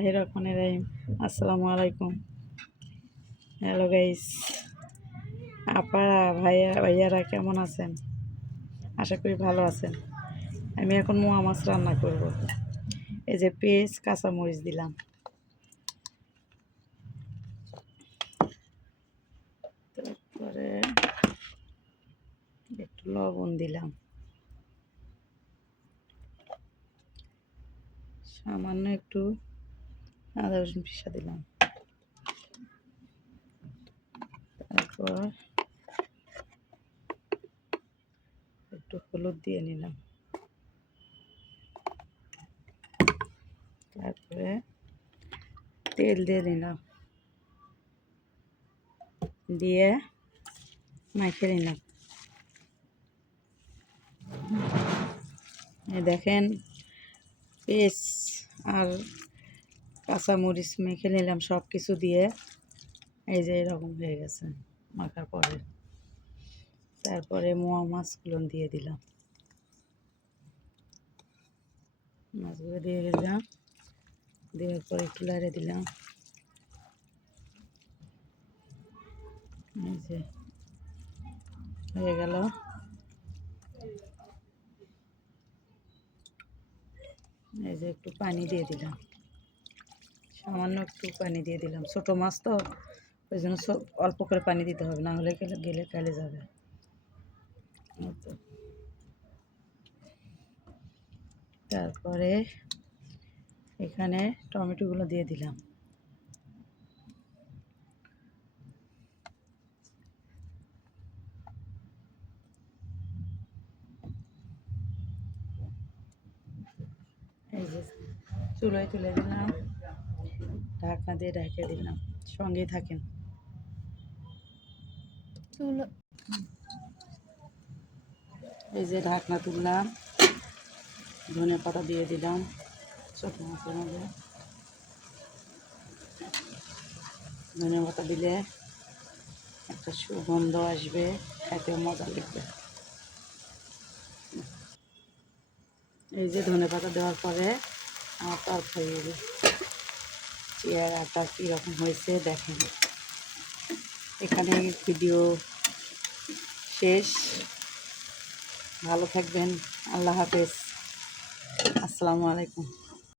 রহমানির রহিম। আসসালামু আলাইকুম। হ্যালো গাইস, আপনারা ভাইয়ারা কেমন আছেন? আশা করি ভালো আছেন। আমি এখন মোয়া মাছ রান্না করব। এই যে পেঁয়াজ কাঁচামরিচ দিলাম, তারপরে একটু লবণ দিলাম, সামান্য একটু আদা রসুন পিষা দিলাম, তারপর একটু হলুদ দিয়ে নিলাম, তারপরে তেল দিয়ে দিলাম, দিয়ে মাখিয়ে নিলাম। দেখেন পেঁয়াজ আর কাঁচামরিচ মেখে নিলাম সব কিছু দিয়ে। এই যে এরকম হয়ে গেছে মাখার পরে। তারপরে মোয়া মাছগুলো দিয়ে দিলাম, মাছগুলো দিয়ে দিলাম, দেওয়ার পরে একটু লাড়ে দিলাম। এই যে হয়ে গেল। এই যে একটু পানি দিয়ে দিলাম, সামান্য একটু পানি দিয়ে দিলাম। ছোটো মাছ তো ওই জন্য অল্প করে পানি দিতে হবে, না হলে গেলে কালে যাবে। তারপরে এখানে টমেটোগুলো দিয়ে দিলাম, এই যে চুলায় তুলে দিলাম, ঢাকনা দিয়ে ঢেকে দিলাম। সঙ্গেই থাকেন। এই যে ঢাকনা তুললাম, ধনে পাতা দিয়ে দিলাম ছোট মাছের মধ্যে। ধনে পাতা দিলে একটা সুগন্ধ আসবে, খেতে মজা লাগবে। এই যে ধনে পাতা দেওয়ার পরে আমার তরকারি চেয়ারাটা কীরকম হয়েছে দেখেন। এখানে ভিডিও শেষ। ভালো থাকবেন। আল্লাহ হাফেজ। আসসালামু আলাইকুম।